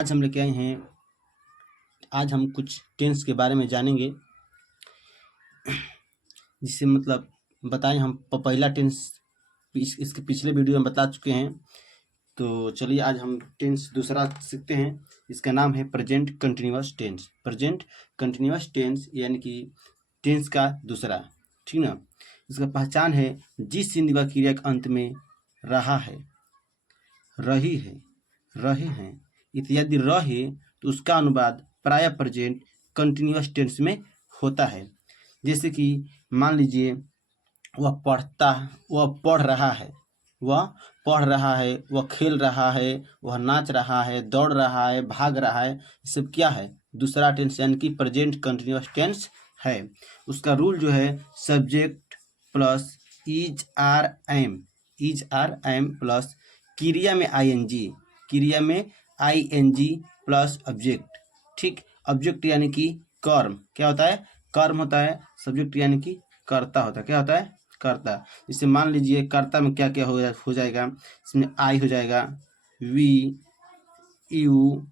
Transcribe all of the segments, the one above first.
आज हम लेके आए हैं। आज हम कुछ टेंस के बारे में जानेंगे, जिससे मतलब बताएं हम पहला टेंस इसके पिछले वीडियो में बता चुके हैं। तो चलिए आज हम टेंस दूसरा सीखते हैं। इसका नाम है present continuous tense. Present continuous tense यानी कि टेंस का दूसरा, ठीक ना। इसका पहचान है जिस हिंदी व क्रिया के अंत में रहा है, रही है, रहे हैं इत्यादि रहे, तो उसका अनुवाद प्राय प्रेजेंट कंटिन्यूअस टेंस में होता है। जैसे कि मान लीजिए वह पढ़ता, वह पढ़ रहा है, वह पढ़ रहा है, वह खेल रहा है, वह नाच रहा है, दौड़ रहा है, भाग रहा है। ये सब क्या है? दूसरा टेंस यानी कि प्रेजेंट कंटिन्यूअस टेंस है। उसका रूल जो है subject plus is are am, is are am plus क्रिया में आईएनजी, क्रिया में आईएनजी प्लस ऑब्जेक्ट। ठीक, ऑब्जेक्ट यानी कि कर्म। क्या होता है? कर्म होता है। सब्जेक्ट यानी कि कर्ता होता है। क्या होता है? कर्ता। जैसे मान लीजिए कर्ता में क्या क्या हो जाएगा, इसमें आई हो जाएगा, वी, यू,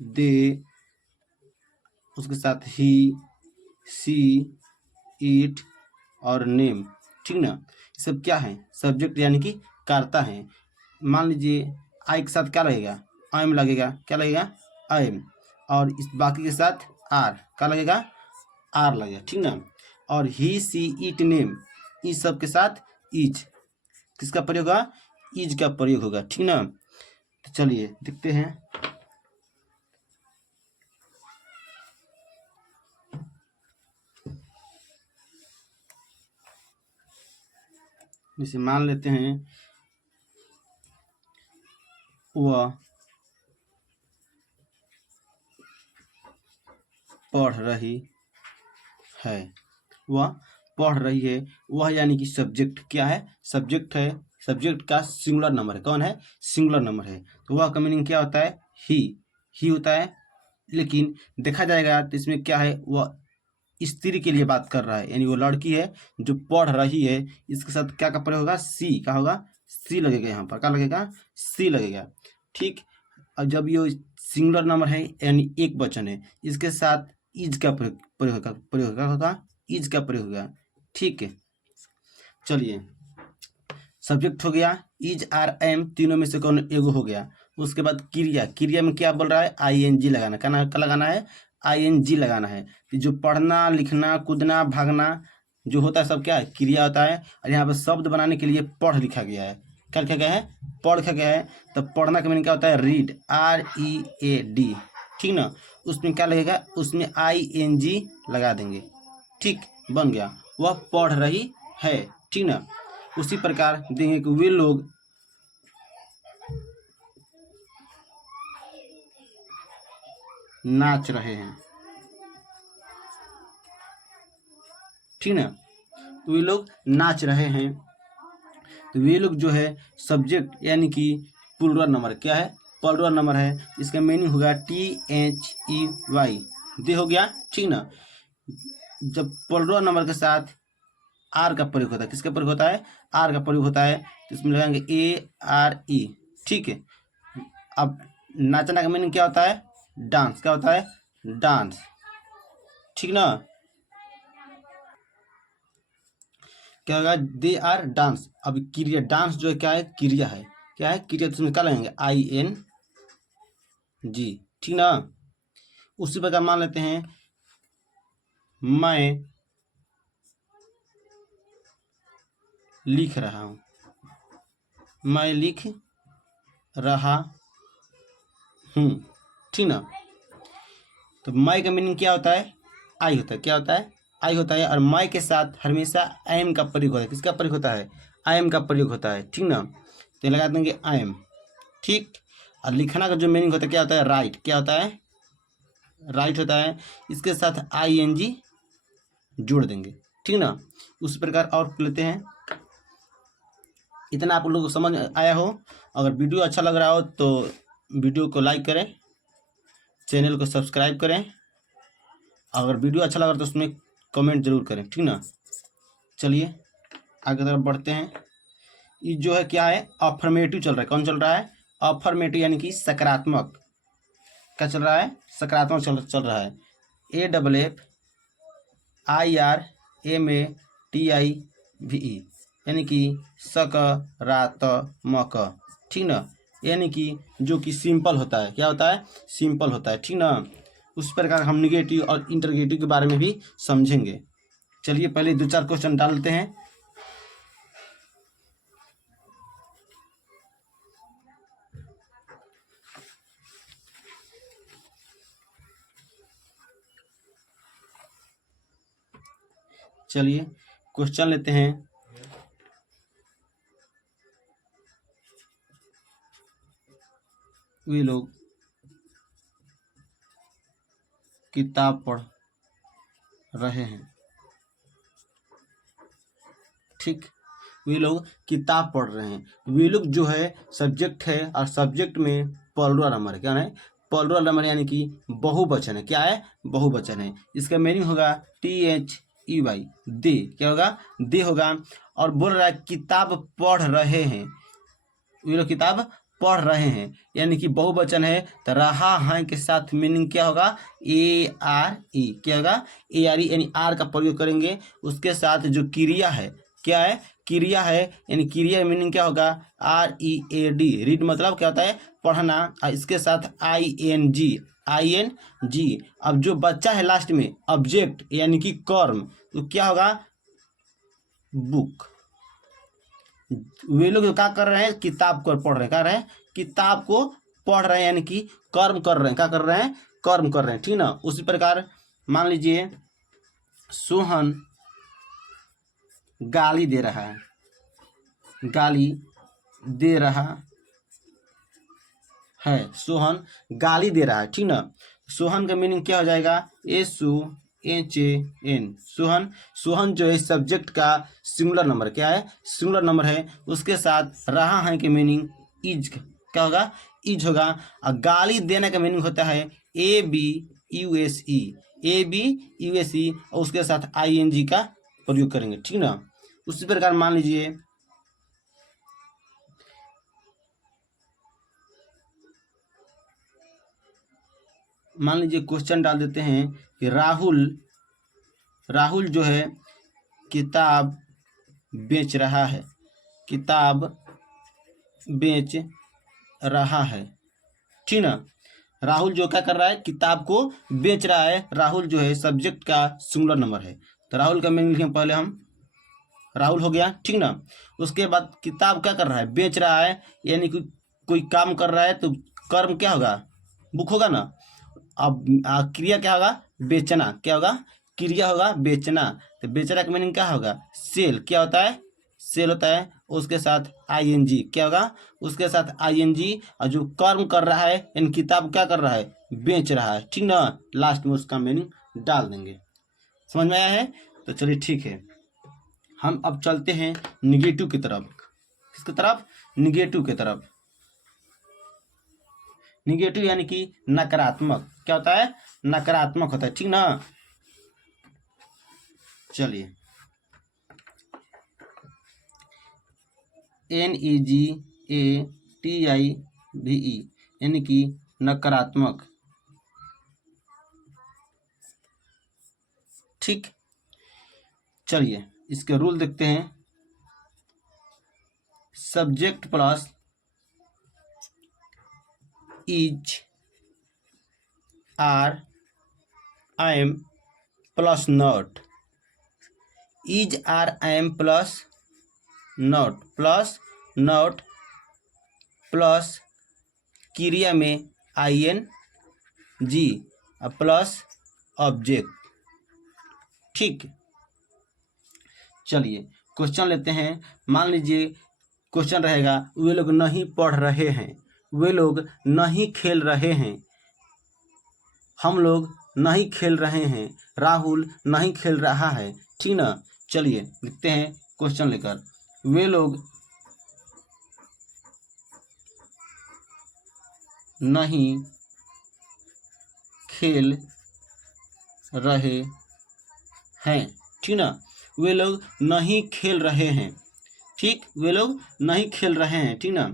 दे, उसके साथ ही, सी, इट और नेम। ठीक ना, ये सब क्या है? सब्जेक्ट यानी कि कर्ता है। मान लीजिए आई के साथ क्या लगेगा? आई एम लगेगा। क्या लगेगा? I am. और इस बाकी के साथ आर, क्या लगेगा? आर लगेगा। ठीक ना। और ही, सी, इट, नेम, इस सब के साथ इज, किसका प्रयोग होगा? इज का प्रयोग होगा। ठीक ना। तो चलिए देखते हैं। जैसे मान लेते हैं वह पढ़ रही है, वह पढ़ रही है। वह यानी कि सब्जेक्ट क्या है? सब्जेक्ट है। सब्जेक्ट का सिंगुलर नंबर है। कौन है? सिंगुलर नंबर है। तो वह का मीनिंग क्या होता है? ही होता है। लेकिन देखा जाएगा तो इसमें क्या है? वह स्त्री के लिए बात कर रहा है, यानी वो लड़की है जो पढ़ रही है। इसके साथ क्या का प्रयोग होगा? सी का होगा। सी लगेगा यहाँ पर। क्या लगेगा? सी लगेगा। ठीक। और जब ये सिंगुलर नंबर है यानी एक वचन है, इसके साथ इज का प्रयोग होगा। इज का प्रयोग होगा। ठीक है। चलिए, सब्जेक्ट हो गया, इज, आर, एम, तीनों में से कौन एगो हो गया। उसके बाद क्रिया, क्रिया में क्या बोल रहा है? आईएनजी लगाना। क्या लगाना है? आईएनजी लगाना है। कि जो पढ़ना, लिखना, कूदना, भागना जो होता है सब क्या है? क्रिया होता है। और यहाँ पर शब्द बनाने के लिए पढ़ लिखा गया है। क्या लिखा गया है? पढ़ लिखा गया है। तो पढ़ना का मीनिंग क्या होता है? Read, READ। ठीक ना। उसमें क्या लगेगा? उसमें आईएनजी लगा देंगे। ठीक, बन गया। वह पढ़ रही है। ठीक ना। उसी प्रकार देंगे कि वे लोग नाच रहे हैं। ठीक ना। तो वे लोग नाच रहे हैं। तो वे लोग जो है सब्जेक्ट यानी कि प्लूरल नंबर। क्या है? प्लूरल नंबर है। इसका मीनिंग होगा THEY। दे हो गया। ठीक ना। जब प्लूरल नंबर के साथ आर का प्रयोग होता है, किसका प्रयोग होता है? आर का प्रयोग होता है। तो इसमें लगाएंगे ARE। ठीक है। अब नाचना का मीनिंग क्या होता है? डांस। क्या होता है? डांस। ठीक ना। क्या होगा? They are dance. अब क्रिया, डांस जो है क्या है? क्रिया है। क्या है? क्रिया। तो उसमें क्या लगेंगे? ING। ठीक ना। उसी प्रकार मान लेते हैं मैं लिख रहा हूं, मैं लिख रहा हूं। ठीक ना। तो मैं का मीनिंग क्या होता है? आई होता है। क्या होता है? आई होता है। और मैं के साथ हमेशा एम का प्रयोग होता है। किसका प्रयोग होता है? आई एम का प्रयोग होता है। ठीक ना। तो लगा देंगे आई एम। ठीक। और लिखना का जो मीनिंग होता है क्या होता है? राइट। क्या होता है? राइट होता है। इसके साथ ING जोड़ देंगे। ठीक ना। उस प्रकार और लेते हैं। इतना आप लोगों को समझ आया हो। अगर वीडियो अच्छा लग रहा हो तो वीडियो को लाइक करें, चैनल को सब्सक्राइब करें। अगर वीडियो अच्छा लगा तो उसमें कमेंट जरूर करें। ठीक ना। चलिए आगे तरफ बढ़ते हैं। ये जो है क्या है? अफर्मेटिव चल रहा है। कौन चल रहा है? अफर्मेटिव यानी कि सकारात्मक। क्या चल रहा है, सकारात्मक चल रहा है। AFFIRMATIVE यानी कि सकारात्मक, ठीक ना, यानी कि जो कि सिंपल होता है, क्या होता है, सिंपल होता है, ठीक ना। उस प्रकार हम निगेटिव और इंटरगेटिव के बारे में भी समझेंगे। चलिए पहले 2-4 क्वेश्चन डालते हैं। चलिए क्वेश्चन लेते हैं। वे लोग किताब पढ़ रहे हैं, ठीक, वे लोग किताब पढ़ रहे हैं। वे लोग जो है सब्जेक्ट है और सब्जेक्ट में प्लूरल नंबर है, क्या है, प्लूरल नंबर यानी कि बहुवचन है, क्या है, बहुवचन है। इसका मीनिंग होगा THEY, दे, क्या होगा, दे होगा। और बोल रहा है किताब पढ़ रहे हैं, वे लोग किताब पढ़ रहे हैं यानी कि बहुवचन है, तो रहा है के साथ मीनिंग क्या होगा, ARE, क्या होगा, ARE यानी आर का प्रयोग करेंगे। उसके साथ जो क्रिया है, क्या है, क्रिया है, यानी क्रिया मीनिंग क्या होगा, READ, रीड मतलब क्या होता है, पढ़ना। और इसके साथ ING। अब जो बच्चा है लास्ट में ऑब्जेक्ट यानी कि कर्म, तो क्या होगा, बुक। वे लोग क्या कर रहे हैं, किताब को पढ़ रहे हैं, क्या रहे हैं, किताब को पढ़ रहे हैं यानी कि कर्म कर रहे हैं, क्या कर रहे हैं, कर्म कर रहे हैं, ठीक ना। उसी प्रकार मान लीजिए सोहन गाली दे रहा है, गाली दे रहा है, सोहन गाली दे रहा है, ठीक ना। सोहन का मीनिंग क्या हो जाएगा, SUHAN, सोहन। सोहन जो है सब्जेक्ट का सिंगुलर नंबर, क्या है, सिंगुलर नंबर है। उसके साथ रहा है के मीनिंग इज, क्या होगा, इज होगा। और गाली देने का मीनिंग होता है ABUSE, और उसके साथ ING का प्रयोग करेंगे, ठीक ना। उसी प्रकार मान लीजिए क्वेश्चन डाल देते हैं कि राहुल जो है किताब बेच रहा है, किताब बेच रहा है, ठीक ना। राहुल जो क्या कर रहा है, किताब को बेच रहा है। राहुल जो है सब्जेक्ट का सिंगुलर नंबर है, तो राहुल का मीनिंग लिखें पहले हम, राहुल हो गया, ठीक ना। उसके बाद किताब क्या कर रहा है, बेच रहा है, यानी कि कोई काम कर रहा है, तो कर्म क्या होगा, बुक होगा ना। अब क्रिया क्या होगा, बेचना, क्या होगा, क्रिया होगा बेचना। तो बेचना का मीनिंग क्या होगा, सेल, क्या होता है, सेल होता है। उसके साथ ING, क्या होगा, उसके साथ ING। और जो कर्म कर रहा है इन किताब क्या कर रहा है, बेच रहा है, ठीक ना। लास्ट में उसका मीनिंग डाल देंगे। समझ में आया है, तो चलिए ठीक है। हम अब चलते हैं निगेटिव की तरफ। किसकी तरफ, निगेटिव की तरफ। निगेटिव यानी कि नकारात्मक, क्या होता है, नकारात्मक होता है, ठीक ना। चलिए NEGATIVE यानी कि नकारात्मक, ठीक। चलिए इसके रूल देखते हैं। Subject plus is are I am plus not, is are I am plus not plus क्रिया में ING प्लस ऑब्जेक्ट, ठीक। चलिए क्वेश्चन लेते हैं। मान लीजिए क्वेश्चन रहेगा, वे लोग नहीं पढ़ रहे हैं, वे लोग नहीं खेल रहे हैं, हम लोग नहीं खेल रहे हैं, राहुल नहीं खेल रहा है, ठीक ना। चलिए लिखते हैं क्वेश्चन लेकर, वे लोग नहीं खेल रहे हैं, ठीक ना। वे लोग नहीं खेल रहे हैं, ठीक, वे लोग नहीं खेल रहे हैं, ठीक ना।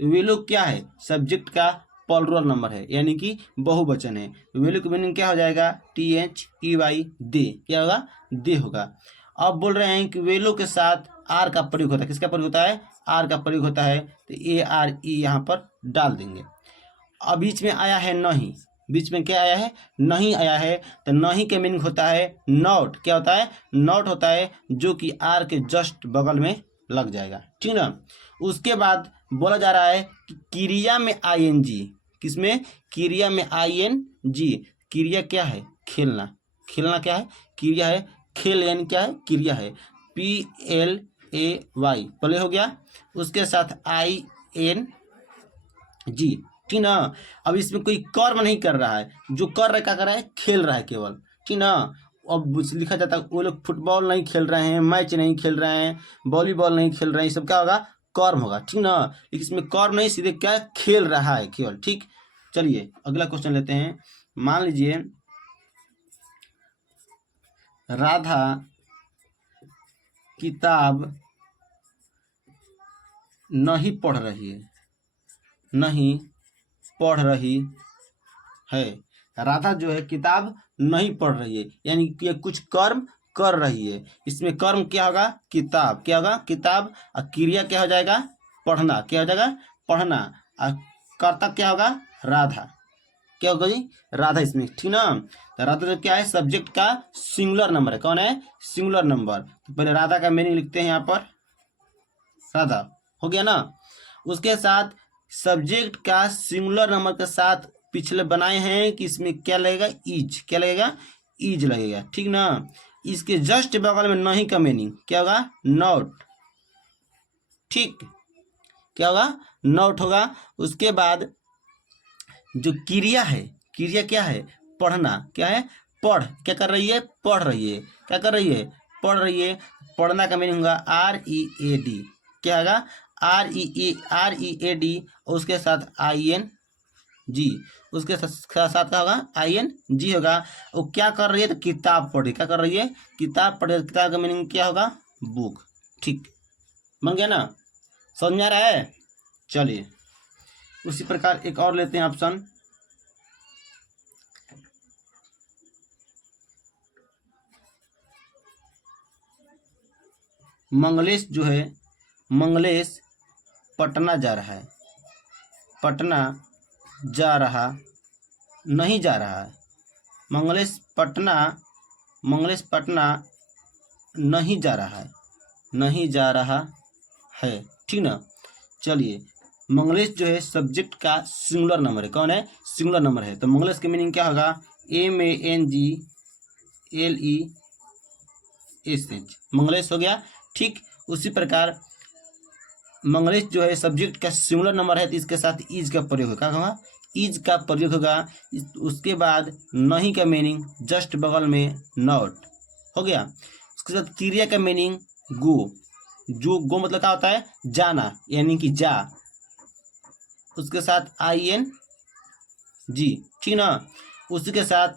वे लोग क्या है, सब्जेक्ट का प्लुरल नंबर है, यानी कि बहुवचन है। वैल्यू का मीनिंग क्या हो जाएगा, THEY दे, क्या होगा, दे होगा। अब बोल रहे हैं कि वैल्यू के साथ आर का प्रयोग होता है, किसका प्रयोग होता है, आर का प्रयोग होता है, तो ARE यहाँ पर डाल देंगे। अब बीच में आया है नहीं, बीच में क्या आया है, नहीं आया है, तो नहीं के मीनिंग होता है नॉट, क्या होता है, नॉट होता है, जो कि आर के जस्ट बगल में लग जाएगा, ठीक ना। उसके बाद बोला जा रहा है कि क्रिया में ING, किसमें, क्रिया में ING, क्रिया क्या है, खेलना, खेलना क्या है, क्रिया है, खेल यानी क्या है, क्रिया है, PLAY प्ले हो गया, उसके साथ ING, ठीक ना। अब इसमें कोई कर्म नहीं कर रहा है, जो कर रहा है क्या कर रहा है, खेल रहा है केवल, ठीक ना। अब लिखा जाता है वो लोग फुटबॉल नहीं खेल रहे हैं, मैच नहीं खेल रहे हैं, वॉलीबॉल नहीं खेल रहे हैं, ये सब क्या होगा, कर्म होगा, ठीक ना। लेकिन इसमें कर्म नहीं, सीधे क्या है, खेल रहा है केवल, ठीक। चलिए अगला क्वेश्चन लेते हैं। मान लीजिए राधा किताब नहीं पढ़ रही है, नहीं पढ़ रही है, राधा जो है किताब नहीं पढ़ रही है, यानी कि ये कुछ कर्म कर रही है। इसमें कर्म क्या होगा, किताब, क्या होगा, किताब, और क्रिया क्या हो जाएगा, पढ़ना, क्या हो जाएगा, पढ़ना, और कर्ता क्या होगा, राधा, क्या होगा जी, राधा इसमें, ठीक ना। तो राधा जो क्या है, सब्जेक्ट का सिंगुलर नंबर है, कौन है, सिंगुलर नंबर। तो पहले राधा का मीनिंग लिखते हैं यहाँ पर, राधा हो गया ना। उसके साथ सब्जेक्ट का सिंगुलर नंबर के साथ पिछले बनाए हैं कि इसमें क्या लगेगा, इज, क्या लगेगा, इज लगेगा, ठीक ना। इसके जस्ट बगल में नहीं का मीनिंग क्या होगा, नॉट, ठीक, क्या होगा, नॉट होगा। उसके बाद जो क्रिया है, क्रिया क्या है, पढ़ना, क्या है, पढ़, क्या कर रही है, पढ़ रही है, क्या कर रही है, पढ़ रही है। पढ़ना का मीनिंग होगा READ, क्या होगा, READ, और उसके साथ ING, उसके साथ क्या होगा, ING होगा। वो क्या कर रही है, तो किताब पढ़ रही, क्या कर रही है, किताब पढ़ रही, किताब का मीनिंग क्या होगा, बुक, ठीक, बन गया ना, समझ में आ रहा है। चलिए उसी प्रकार एक और लेते हैं ऑप्शन। मंगलेश जो है, मंगलेश पटना जा रहा है, पटना जा रहा, नहीं जा रहा है, मंगलेश पटना, मंगलेश पटना नहीं जा रहा है, नहीं जा रहा है, ठीक ना। चलिए मंगलेश जो है सब्जेक्ट का सिंगुलर नंबर है, कौन है, सिंगुलर नंबर है, तो मंगलेश के मीनिंग क्या होगा, MANGLESH, मंगलेश हो गया, ठीक। उसी प्रकार मंगलेश जो है सब्जेक्ट का सिंगुलर नंबर है, तो इसके साथ इज का प्रयोग होगा, क्या होगा, इज का प्रयोग होगा। उसके बाद नहीं का मीनिंग जस्ट बगल में नॉट हो गया। उसके साथ क्रिया का मीनिंग गो, जो गो मतलब क्या होता है, जाना, यानी कि जा, उसके साथ ING, ठीक ना। उसी के साथ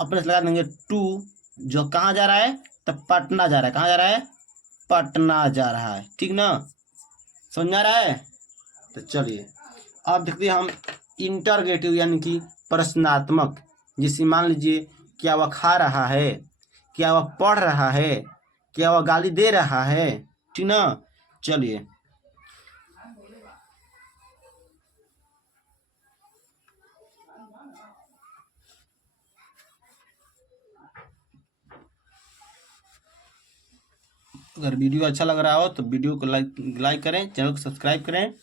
अपने से लगा देंगे टू, जो कहाँ जा रहा है, तो पटना जा रहा है, कहाँ जा रहा है, पटना जा रहा है, ठीक ना, समझ में आ रहा है। तो चलिए अब देखते हैं हम इंटरगेटिव यानी कि प्रश्नात्मक, जिसे मान लीजिए क्या वह खा रहा है, क्या वह पढ़ रहा है, क्या वह गाली दे रहा है, ठीक ना। चलिए अगर वीडियो अच्छा लग रहा हो तो वीडियो को लाइक करें, चैनल को सब्सक्राइब करें,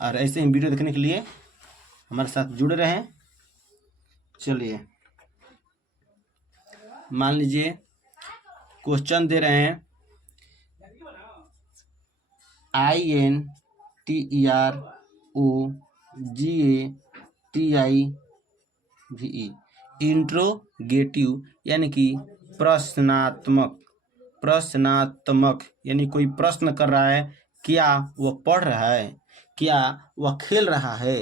और ऐसे ही वीडियो देखने के लिए हमारे साथ जुड़े रहें। चलिए मान लीजिए क्वेश्चन दे रहे हैं, INTROGATIVE, इंट्रोगेटिव यानी कि प्रश्नात्मक, प्रश्नात्मक यानी कोई प्रश्न कर रहा है, क्या वह पढ़ रहा है, क्या वह खेल रहा है,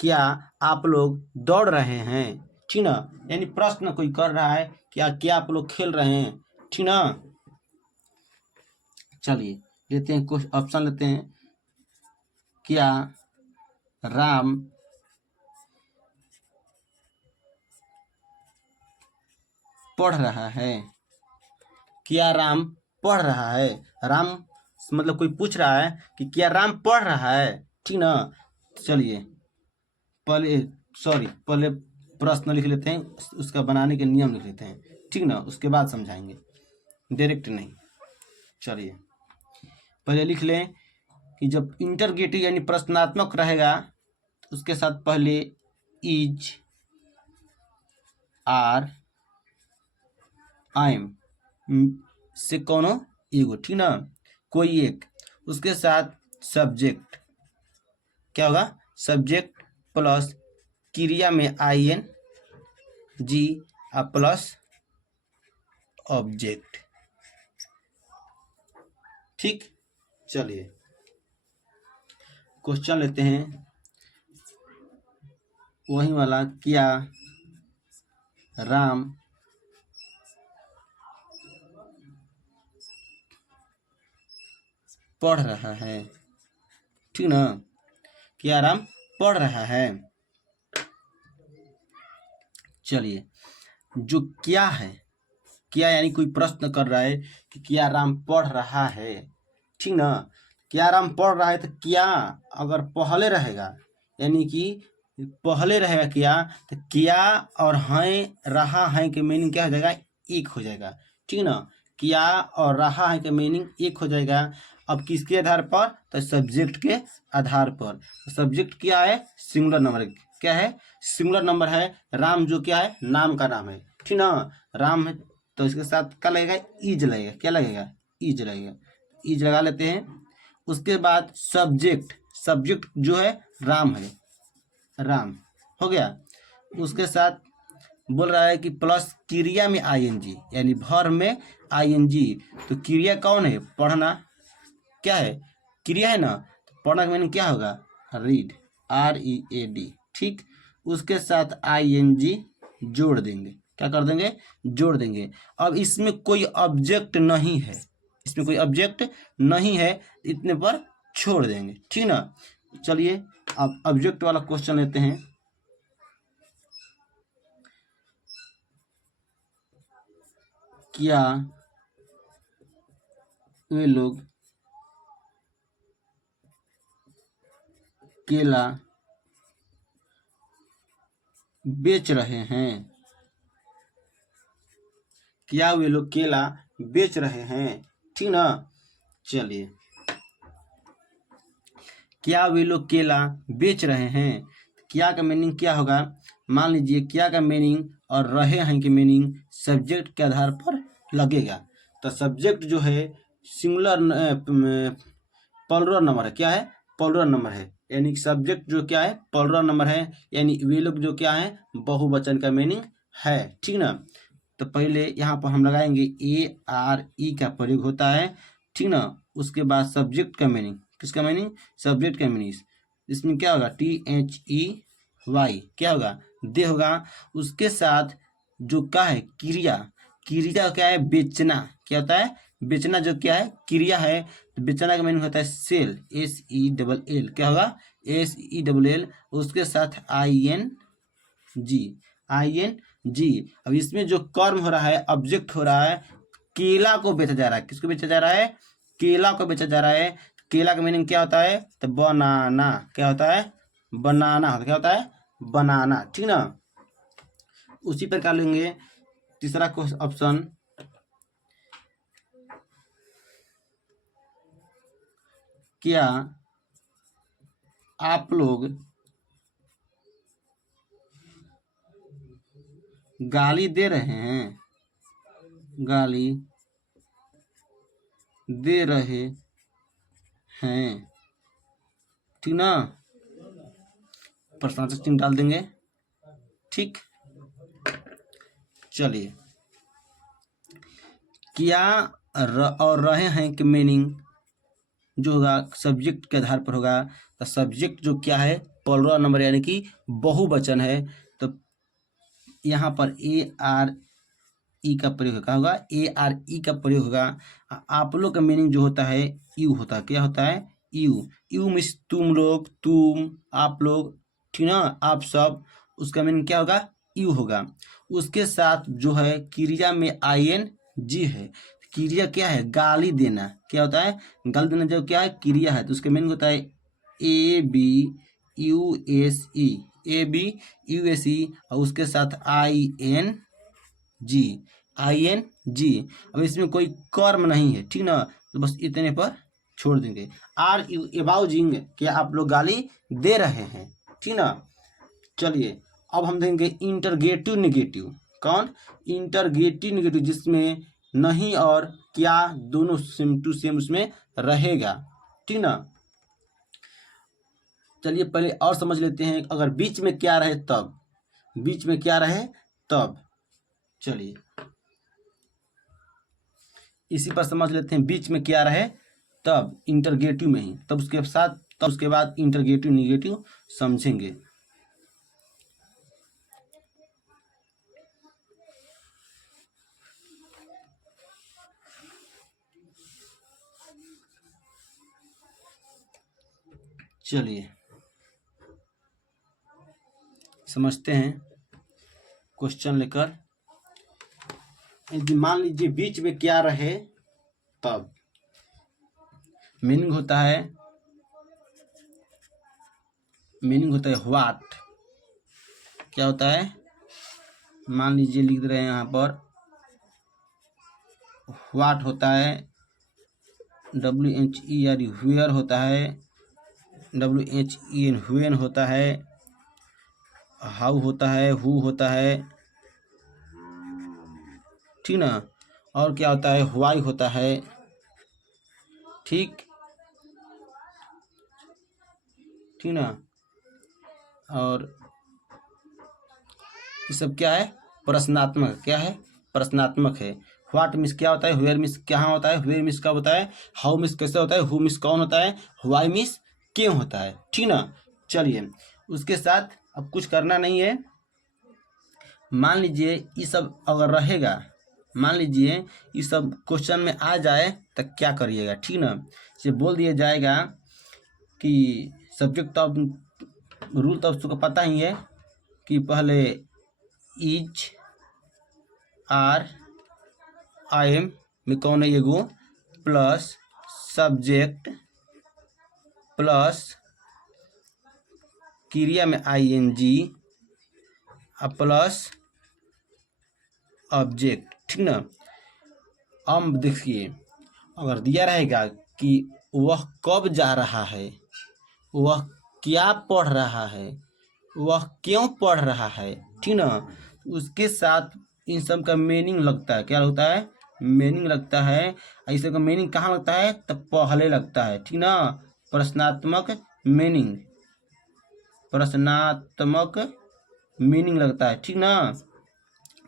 क्या आप लोग दौड़ रहे हैं, ठीक ना। यानी प्रश्न कोई कर रहा है, क्या आप लोग खेल रहे हैं, ठीक ना। चलिए लेते हैं कुछ ऑप्शन लेते हैं। क्या राम पढ़ रहा है। क्या राम पढ़ रहा है? राम मतलब कोई पूछ रहा है कि क्या राम पढ़ रहा है, ठीक ना। चलिए पहले प्रश्न लिख लेते हैं, उसका बनाने के नियम लिख लेते हैं, ठीक ना, उसके बाद समझाएंगे, डायरेक्ट नहीं। चलिए पहले लिख लें कि जब इंटरगेटिव यानी प्रश्नात्मक रहेगा उसके साथ पहले इज, आर, आई एम से कोनो एगो, ठीक ना, कोई एक, उसके साथ सब्जेक्ट क्या होगा, सब्जेक्ट प्लस क्रिया में I N G plus object, ठीक। चलिए क्वेश्चन लेते हैं वही वाला, क्या राम पढ़ रहा है, ठीक ना, क्या राम पढ़ रहा है। चलिए जो क्या है, क्या यानी कोई प्रश्न कर रहा है कि क्या राम पढ़ रहा है, ठीक ना। क्या राम पढ़ रहा है तो क्या अगर पहले रहेगा यानी कि पहले रहेगा क्या, तो क्या और हैं रहा है के मीनिंग क्या हो जाएगा, एक हो जाएगा, ठीक ना। क्या और रहा है के मीनिंग एक हो जाएगा। अब किसके आधार पर, तो सब्जेक्ट के आधार पर। सब्जेक्ट क्या है, सिंगुलर नंबर, क्या है, सिंगुलर नंबर है। राम जो क्या है, नाम का नाम है, ठीक ना, राम है, तो इसके साथ क्या लगेगा, इज लगेगा, क्या लगेगा, इज लगेगा, इज लगा लेते हैं। उसके बाद सब्जेक्ट, सब्जेक्ट जो है राम है, राम हो गया। उसके साथ बोल रहा है कि प्लस क्रिया में आईएनजी यानी भर में आईएनजी, तो क्रिया कौन है, पढ़ना, क्या है, क्रिया है ना, तो पढ़ना का मीनिंग क्या होगा, रीड, READ, ठीक। उसके साथ आईएनजी जोड़ देंगे, क्या कर देंगे, जोड़ देंगे। अब इसमें कोई ऑब्जेक्ट नहीं है, इसमें कोई ऑब्जेक्ट नहीं है, इतने पर छोड़ देंगे, ठीक ना। चलिए अब ऑब्जेक्ट वाला क्वेश्चन लेते हैं। क्या वे लोग केला बेच रहे हैं, क्या वे लोग केला बेच रहे हैं, ठीक ना। चलिए क्या वे लोग केला बेच रहे हैं, क्या का मीनिंग क्या होगा, मान लीजिए क्या का मीनिंग और रहे हैं की मीनिंग सब्जेक्ट के आधार पर लगेगा। तो सब्जेक्ट जो है सिंगुलर प्लुरल नंबर है, क्या है, प्लुरल नंबर है, यानी सब्जेक्ट जो क्या है प्लुरल नंबर है, यानी वे लोग जो क्या है बहुवचन का मीनिंग है, ठीक ना। तो पहले यहाँ पर हम लगाएंगे ARE का प्रयोग होता है, ठीक ना। उसके बाद सब्जेक्ट का मीनिंग, किसका मीनिंग, सब्जेक्ट का मीनिंग, इसमें क्या होगा THEY, क्या होगा, दे होगा। उसके साथ जो क्या है क्रिया, क्रिया क्या है, बेचना, क्या होता है, बेचना जो क्या है क्रिया है, तो बेचना का मीनिंग होता है सेल, SELL, क्या होगा, SELL। उसके साथ ING। अब इसमें जो कर्म हो रहा है, ऑब्जेक्ट हो रहा है, केला को बेचा जा रहा है, किसको बेचा जा रहा है, केला को बेचा जा रहा है। केला का मीनिंग क्या होता है, तो बनाना, क्या होता है, बनाना, क्या होता है, बनाना, ठीक ना। उसी प्रकार लेंगे तीसरा ऑप्शन, क्या आप लोग गाली दे रहे हैं, गाली दे रहे हैं, ठीक ना, प्रश्नार्थक चिन्ह डाल देंगे, ठीक। चलिए क्या और रहे हैं कि मीनिंग जो होगा सब्जेक्ट के आधार पर होगा, तो सब्जेक्ट जो क्या है प्लुरल नंबर यानी कि बहुवचन है, तो यहाँ पर ARE का प्रयोग होगा, ARE का प्रयोग होगा। आप लोग का मीनिंग जो होता है यू होता है, क्या होता है, यू मीन्स तुम लोग, तुम, आप लोग, ठीक ना, आप सब, उसका मीनिंग क्या होगा, यू होगा। उसके साथ जो है क्रिया में ING है। क्रिया क्या है? गाली देना। क्या होता है? गाली देना जब क्या है? क्रिया है, तो उसका मीनिंग होता है ABUSE और उसके साथ ING। अब इसमें कोई कर्म नहीं है, ठीक ना, तो बस इतने पर छोड़ देंगे। आर यू एबाउजिंग, क्या आप लोग गाली दे रहे हैं, ठीक ना। चलिए अब हम देंगे इंटरगेटिव नेगेटिव। कौन? इंटरगेटिव नेगेटिव, जिसमें नहीं और क्या दोनों सेम टू सेम उसमें रहेगा, ठीक ना। चलिए पहले और समझ लेते हैं, अगर बीच में क्या रहे तब, बीच में क्या रहे तब। चलिए इसी पर समझ लेते हैं, बीच में क्या रहे तब, इंटरगेटिव में ही, तब उसके साथ, तब उसके बाद इंटरगेटिव नेगेटिव समझेंगे। चलिए समझते हैं क्वेश्चन लेकर। यदि मान लीजिए बीच में क्या रहे तब, मीनिंग होता है व्हाट। क्या होता है? मान लीजिए लिख रहे हैं यहाँ पर, व्हाट होता है WHERE, व्हेयर होता है WHEN, व्हेन होता है, हाउ होता है, हु होता है, ठीक ना, और क्या होता है? व्हाई होता है, ठीक ना। और ये सब क्या है? प्रश्नात्मक। क्या है? प्रश्नात्मक है। व्हाट मिस क्या होता है? वेयर मिस कहाँ होता है? वेयर मिस कब होता है? हाउ मिस कैसे होता है? हु मिस कौन होता है? व्हाई मिस क्यों होता है, ठीक ना। चलिए उसके साथ अब कुछ करना नहीं है। मान लीजिए ये सब अगर रहेगा, मान लीजिए ये सब क्वेश्चन में आ जाए तो क्या करिएगा, ठीक ना। ये बोल दिया जाएगा कि सब्जेक्ट, तो रूल तो उसको पता ही है कि पहले इज, आर, आई एम में कौन है? एगो प्लस सब्जेक्ट प्लस क्रिया में ING प्लस ऑब्जेक्ट, ठीक ना। अब देखिए अगर दिया रहेगा कि वह कब जा रहा है, वह क्या पढ़ रहा है, वह क्यों पढ़ रहा है, ठीक ना, उसके साथ इन सब का मीनिंग लगता है। क्या लगता है? मीनिंग लगता है। इस का मीनिंग कहाँ लगता है? तब पहले लगता है, ठीक ना। प्रश्नात्मक मीनिंग, प्रश्नात्मक मीनिंग लगता है, ठीक ना।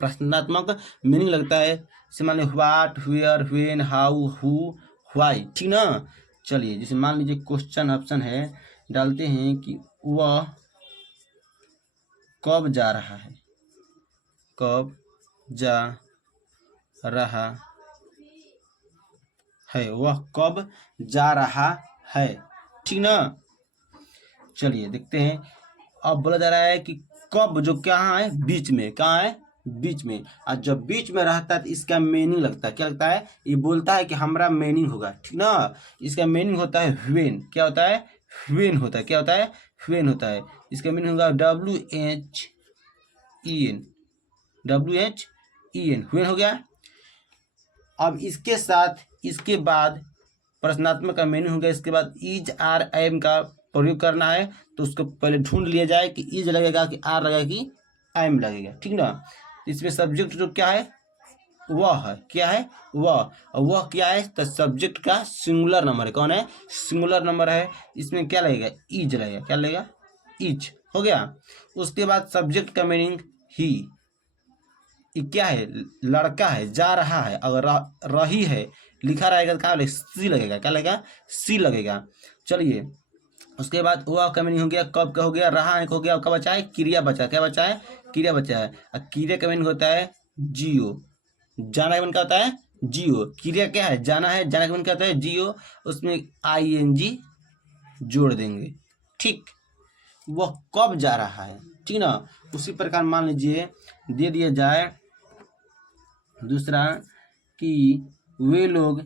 प्रश्नात्मक मीनिंग लगता है। जैसे मान लीजिए what, where, when, how, who, why, ठीक ना। चलिए जैसे मान लीजिए क्वेश्चन ऑप्शन है, डालते हैं कि वह कब जा रहा है, कब जा रहा है, वह कब जा रहा है, ठीक ना। चलिए देखते हैं, अब बोला जा रहा है कि कब, जो कहाँ है? बीच में। कहाँ है? बीच में। और जब बीच में रहता है तो इसका मीनिंग लगता है। क्या लगता है? ये बोलता है कि हमारा मीनिंग होगा, ठीक ना। इसका मीनिंग होता है व्हेन। क्या होता है? व्हेन होता है। क्या होता है? व्हेन होता है। इसका मीनिंग होगा WHEN, व्हेन हो गया। अब इसके साथ, इसके बाद प्रश्नात्मक का मीनिंग हो गया। इसके बाद इज, आर, एम का प्रयोग करना है, तो उसको पहले ढूंढ लिया जाए कि इज लगेगा कि आर लगेगा कि एम लगेगा, ठीक ना। इसमें सब्जेक्ट जो क्या है? वह है। क्या है? वह क्या है? तो सब्जेक्ट का सिंगुलर नंबर है। कौन है? सिंगुलर नंबर है। इसमें क्या लगेगा? इज लगेगा। क्या लगेगा? इज हो गया। उसके बाद सब्जेक्ट का मीनिंग ही। क्या है? लड़का है, जा रहा है। अगर रही है लिखा रहेगा तो क्या लगेगा? सी लगेगा। क्या लगेगा? सी लगेगा। चलिए उसके बाद वह का मीनिंग हो गया, कब का हो गया, रहा है हो गया, कब बचा है? क्रिया बचा। क्या बचा है? क्रिया बचा है। और क्रिया का मीनिंग होता है जियो। जाना का मीनिंग क्या होता है? जियो। क्रिया क्या है? जाना है। जाना का मीनिंग क्या होता है? जियो। उसमें ING जोड़ देंगे, ठीक। वह कब जा रहा है, ठीक ना। उसी प्रकार मान लीजिए दे दिया जाए दूसरा कि वे लोग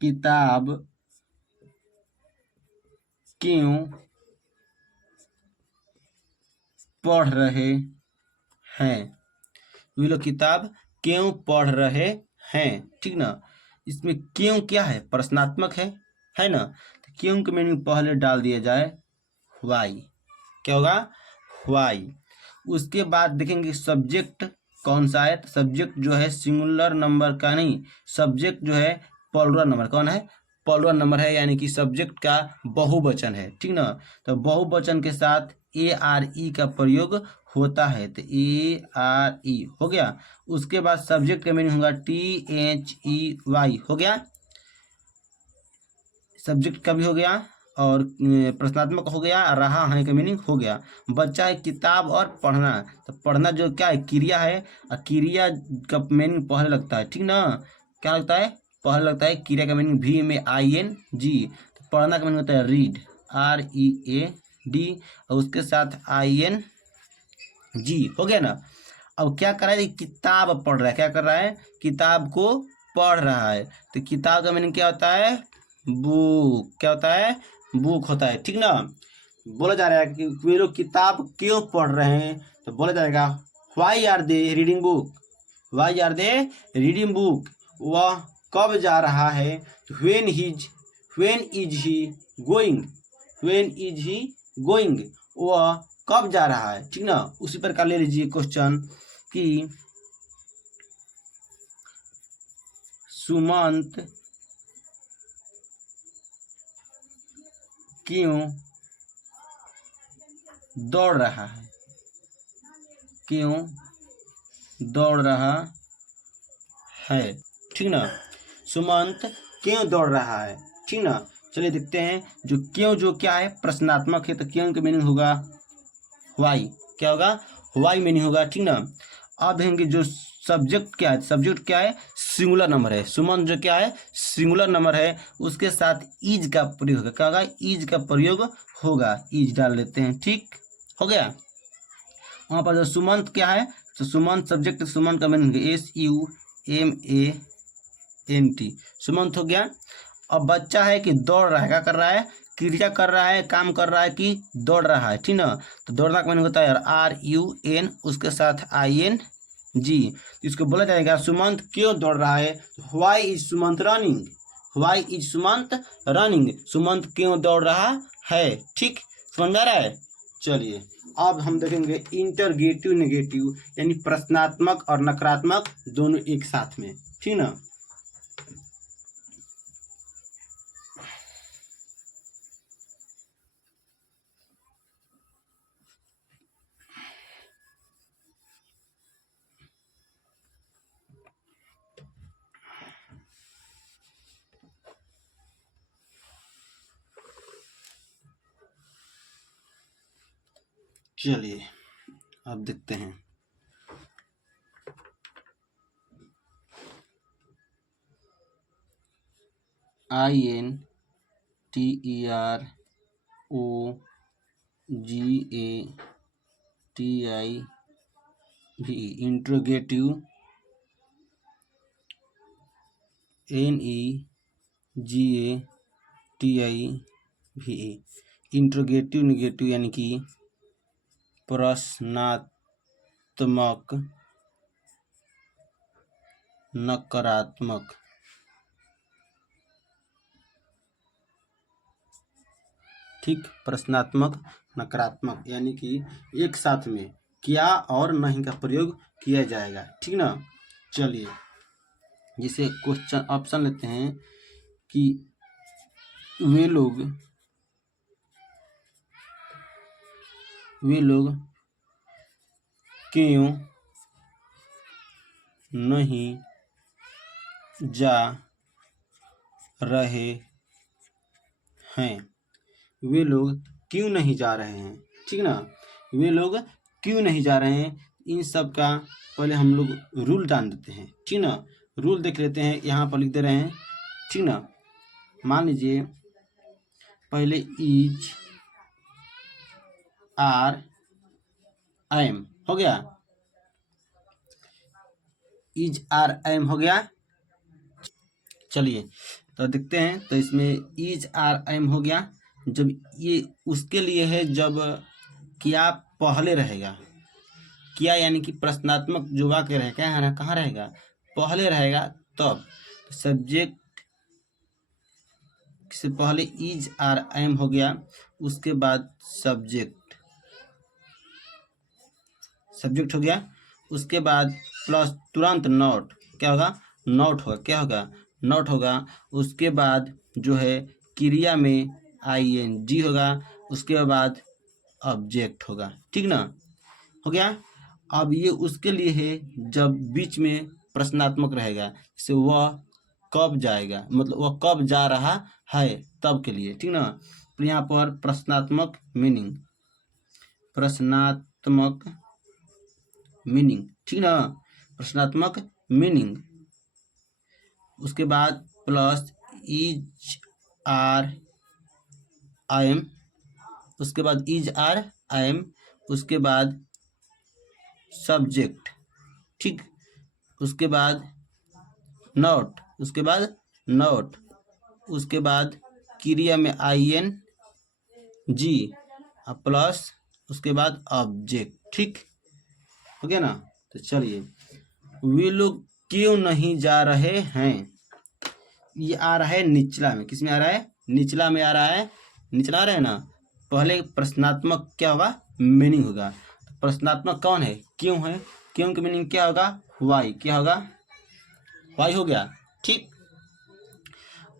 किताब क्यों पढ़ रहे हैं, वे लोग किताब क्यों पढ़ रहे हैं, ठीक ना। इसमें क्यों क्या है, प्रश्नात्मक है ना। तो क्यों के मीनिंग पहले डाल दिया जाए वाई, क्या होगा वाई। उसके बाद देखेंगे सब्जेक्ट कौन सा है, तो सब्जेक्ट जो है सिंगुलर नंबर का नहीं, सब्जेक्ट जो है प्लूरल नंबर, कौन है प्लूरल नंबर है, यानी कि सब्जेक्ट का बहुवचन है, ठीक ना। तो बहुवचन के साथ ए आर ई का प्रयोग होता है, तो ए आर ई हो गया। उसके बाद सब्जेक्ट का मीनिंग होगा टी एच ई वाई, हो गया सब्जेक्ट का भी हो गया, और प्रश्नात्मक हो गया, रहा है का मीनिंग हो गया। बच्चा है किताब और पढ़ना, तो पढ़ना जो क्या है क्रिया है, और क्रिया का मीनिंग पहले लगता है, ठीक ना। क्या लगता है पहले लगता है, क्रिया का मीनिंग भी में आई एन जी, तो पढ़ना का मीनिंग होता है read, R E A D, और उसके साथ आई एन जी, हो गया ना। अब क्या कर रहा है, किताब पढ़ रहा है, क्या कर रहा है किताब को पढ़ रहा है, तो किताब का मीनिंग क्या होता है बुक, क्या होता है बुक होता है, ठीक ना। बोला जा रहा है कि वे लोग किताब क्यों पढ़ रहे हैं, तो बोला जाएगा why are they reading book, why are they reading book. वह कब जा रहा है, when is he going, when is he going, वह कब जा रहा है, ठीक ना। उसी प्रकार ले लीजिए क्वेश्चन कि सुमंत क्यों दौड़ रहा है, क्यों दौड़ रहा है, ठीक ना। सुमंत क्यों दौड़ रहा है, ठीक ना। चलिए देखते हैं, जो क्या है प्रश्नात्मक है, तो क्यों का मीनिंग होगा वाई, क्या होगा वाई मीनिंग होगा, ठीक ना। अब देखेंगे जो सब्जेक्ट क्या है, सब्जेक्ट क्या है सिंगुलर नंबर है, सुमन जो क्या है सिंगुलर नंबर है, उसके साथ इज का प्रयोग होगा, क्या होगा इज का प्रयोग होगा, इज डाल लेते हैं, ठीक हो गया। वहाँ पर जो सुमंत क्या है, तो सुमंत सब्जेक्ट, सुमंत का मीनिंग SUMANT, सुमंत हो गया। अब बच्चा है कि दौड़ रहा है, क्या कर रहा है क्रिया कर रहा है, काम कर रहा है कि दौड़ रहा है, ठीक ना। तो दौड़ना का मीनिंग होता है RUN, उसके साथ IN जी। इसको बोला जाएगा सुमंत क्यों दौड़ रहा है, why is Sumant running, why is Sumant running, Sumant क्यों दौड़ रहा है, ठीक समझ आ रहा है। चलिए अब हम देखेंगे इंटरगेटिव नेगेटिव, यानी प्रश्नात्मक और नकारात्मक दोनों एक साथ में, ठीक ना। चलिए अब देखते हैं, INTEROGATIV, interrogative, NEGATIVE, interrogative negative यानी कि प्रश्नात्मक नकारात्मक, ठीक प्रश्नात्मक नकारात्मक यानी कि एक साथ में क्या और नहीं का प्रयोग किया जाएगा, ठीक ना। चलिए जिसे क्वेश्चन ऑप्शन लेते हैं कि वे लोग क्यों नहीं जा रहे हैं, वे लोग क्यों नहीं जा रहे हैं, ठीक ना। वे लोग क्यों नहीं जा रहे हैं, इन सब का पहले हम लोग रूल जान देते हैं, ठीक ना। रूल देख लेते हैं, यहाँ पर लिख दे रहे हैं, ठीक ना। मान लीजिए पहले इज आर एम हो गया, इज आर एम हो गया। चलिए तो देखते हैं, तो इसमें इज आर एम हो गया। जब ये उसके लिए है जब क्या पहले रहेगा, क्या यानी कि प्रश्नात्मक जो वाक्य रहेगा क्या है, कहाँ रहेगा, पहले रहेगा तब। सब्जेक्ट से पहले इज आर एम हो गया, उसके बाद सब्जेक्ट हो गया, उसके बाद प्लस तुरंत नॉट, क्या होगा, नॉट होगा, क्या होगा, नॉट होगा। उसके बाद जो है क्रिया में आई एन जी होगा, उसके बाद ऑब्जेक्ट होगा, ठीक ना, हो गया। अब ये उसके लिए है जब बीच में प्रश्नात्मक रहेगा, जैसे वह कब जाएगा, मतलब वह कब जा रहा है, तब के लिए, ठीक ना। तो यहाँ पर प्रश्नात्मक मीनिंग, ठीक ना, प्रश्नात्मक मीनिंग। उसके बाद plus is are I am, उसके बाद इज आर आई एम, उसके बाद सब्जेक्ट, ठीक, उसके बाद नॉट, उसके बाद नॉट, उसके बाद क्रिया में आई एन जी प्लस उसके बाद ऑब्जेक्ट, ठीक हो गया ना। तो चलिए, वे लोग क्यों नहीं जा रहे हैं, ये आ रहा है निचला में, किस में आ रहा है, निचला में आ रहा है, निचला आ रहा है ना। पहले प्रश्नात्मक क्या होगा, मीनिंग होगा। प्रश्नात्मक कौन है, क्यों है, क्यों की मीनिंग क्या होगा, वाई, क्या होगा, वाई हो गया, ठीक।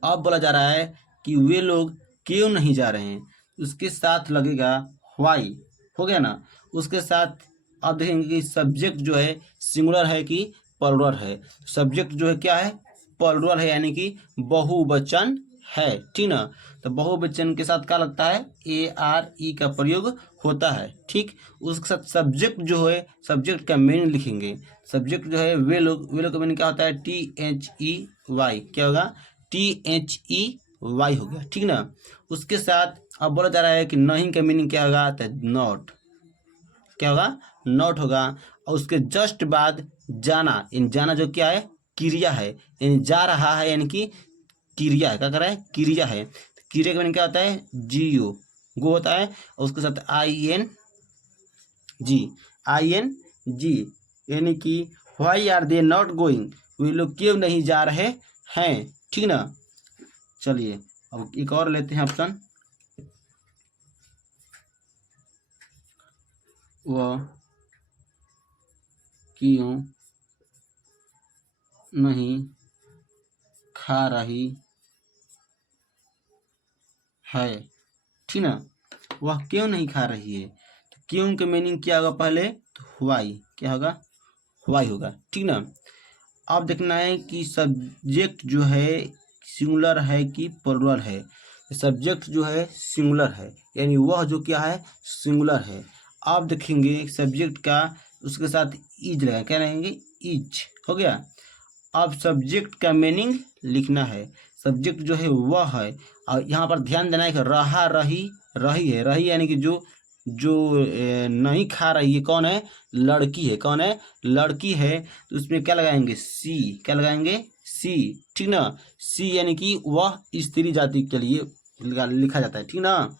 अब बोला जा रहा है कि वे लोग क्यों नहीं जा रहे हैं, उसके साथ लगेगा वाई, हो गया ना। उसके साथ अब देखेंगे कि सब्जेक्ट जो है सिंगुलर है कि प्लुरल है। सब्जेक्ट जो है क्या है, प्लुरल है, यानी कि बहुवचन है, ठीक ना। तो बहुवचन के साथ क्या लगता है, ए आर ई का प्रयोग होता है, ठीक। उसके साथ सब्जेक्ट जो है, सब्जेक्ट का मीनिंग लिखेंगे। सब्जेक्ट जो है वे लोग का मीनिंग क्या होता है, टी एच ई वाई, क्या होगा, टी एच ई वाई हो गया, ठीक ना। उसके साथ अब बोला जा रहा है कि नहीं का मीनिंग क्या होगा, तो नॉट, क्या होगा, नॉट होगा। और उसके जस्ट बाद जाना, इन जाना जो क्या है, क्रिया है, यानी जा रहा है, यानी कि क्रिया है, क्या कर रहा है, क्रिया है। क्रिया का मीनिंग क्या होता है, जी ओ, गो होता है, और उसके साथ आई एन जी, यानी कि why are they not going, वे लोग क्यों नहीं जा रहे हैं, ठीक ना। चलिए अब एक और लेते हैं ऑप्शन, वह क्यों नहीं खा रही है, ठीक ना, वह क्यों नहीं खा रही है। तो क्यों के मीनिंग क्या होगा, पहले तो वाई, क्या होगा, वाई होगा, ठीक ना। अब देखना है कि सब्जेक्ट जो है सिंगुलर है कि प्लुरल है। सब्जेक्ट जो है सिंगुलर है, यानी वह जो क्या है, सिंगुलर है। अब देखेंगे सब्जेक्ट का, उसके साथ इज लगा, क्या रहेंगे, इज हो गया। अब सब्जेक्ट का मीनिंग लिखना है। सब्जेक्ट जो है वह है, और यहाँ पर ध्यान देना है कि रहा रही, रही है, रही यानी कि जो जो नहीं खा रही है कौन है, लड़की है, कौन है, लड़की है। तो उसमें क्या लगाएंगे, सी, क्या लगाएंगे, सी, ठीक ना। सी यानी कि वह स्त्री जाति के लिए लिखा जाता है, ठीक ना।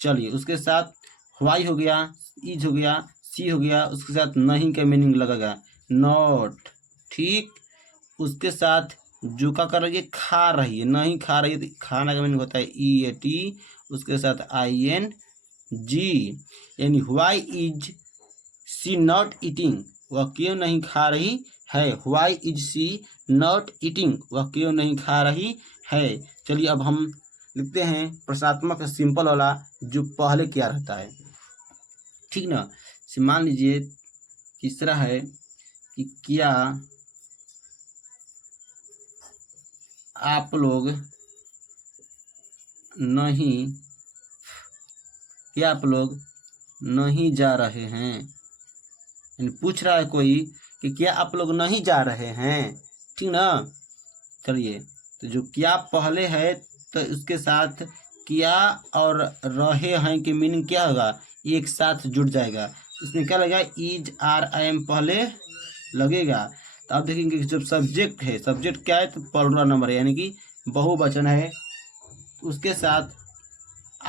चलिए उसके साथ वाई हो गया, इज हो गया, सी हो गया, उसके साथ नहीं का मीनिंग लगेगा नॉट, ठीक। उसके साथ जो क्या कर रही है, खा रही है, नहीं खा रही है, तो खाना का मीनिंग होता है ई ए टी, उसके साथ आई एन जी, यानी why is she not eating, वह क्यों नहीं खा रही है, why is she not eating, वह क्यों नहीं खा रही है। चलिए अब हम लिखते हैं प्रश्नात्मक सिंपल वाला, जो पहले क्या रहता है, ठीक ना। मान लीजिए तीसरा है कि क्या आप लोग नहीं, क्या आप लोग नहीं जा रहे हैं, यानी पूछ रहा है कोई कि क्या आप लोग नहीं जा रहे हैं, ठीक ना। चलिए तो जो क्या पहले है, तो उसके साथ किया और रहे हैं के मीनिंग क्या होगा, एक साथ जुड़ जाएगा। इसमें क्या लगेगा, इज आर आई एम पहले लगेगा। तो आप देखेंगे कि जब सब्जेक्ट है, सब्जेक्ट क्या है तो प्लुरल नंबर है, यानी कि बहुवचन है, उसके साथ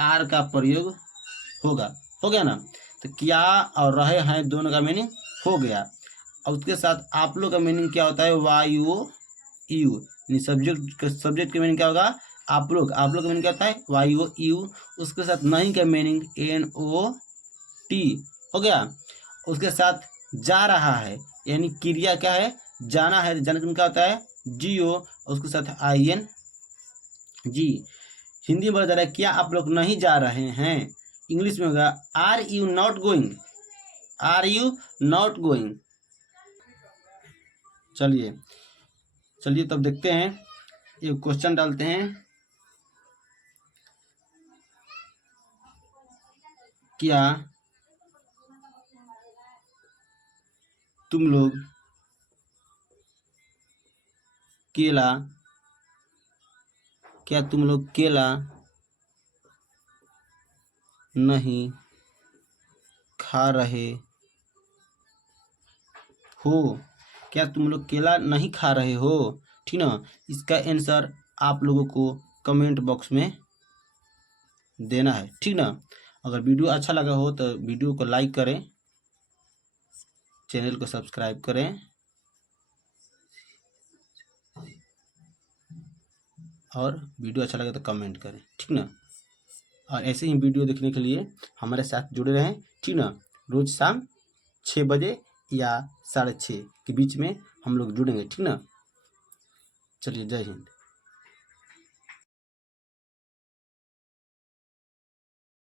आर का प्रयोग होगा। हो गया ना। तो क्या और रहे हैं दोनों का मीनिंग हो गया। और उसके साथ आप लोग का मीनिंग क्या होता है, वाई ओ यू, सब्जेक्ट का मीनिंग क्या होगा, आप लोग का मीनिंग क्या होता है, वाई ओ यू। उसके साथ नहीं का मीनिंग एन ओ टी। हो गया। उसके साथ जा रहा है, यानी क्रिया क्या है, जाना है, जाने का मीनिंग क्या होता है, जी ओ। उसके साथ आई एन जी। हिंदी में बोला जा रहा है क्या आप लोग नहीं जा रहे हैं, इंग्लिश में होगा are you not going, are you not going. चलिए चलिए तब देखते हैं, एक क्वेश्चन डालते हैं। क्या तुम लोग केला, क्या तुम लोग केला नहीं खा रहे हो, क्या तुम लोग केला नहीं खा रहे हो, ठीक ना। इसका आंसर आप लोगों को कमेंट बॉक्स में देना है, ठीक ना। अगर वीडियो अच्छा लगा हो तो वीडियो को लाइक करें, चैनल को सब्सक्राइब करें और वीडियो अच्छा लगे तो कमेंट करें, ठीक ना। और ऐसे ही वीडियो देखने के लिए हमारे साथ जुड़े रहें, ठीक ना। रोज शाम 6 बजे या 6:30 के बीच में हम लोग जुड़ेंगे, ठीक ना। चलिए, जय हिंद।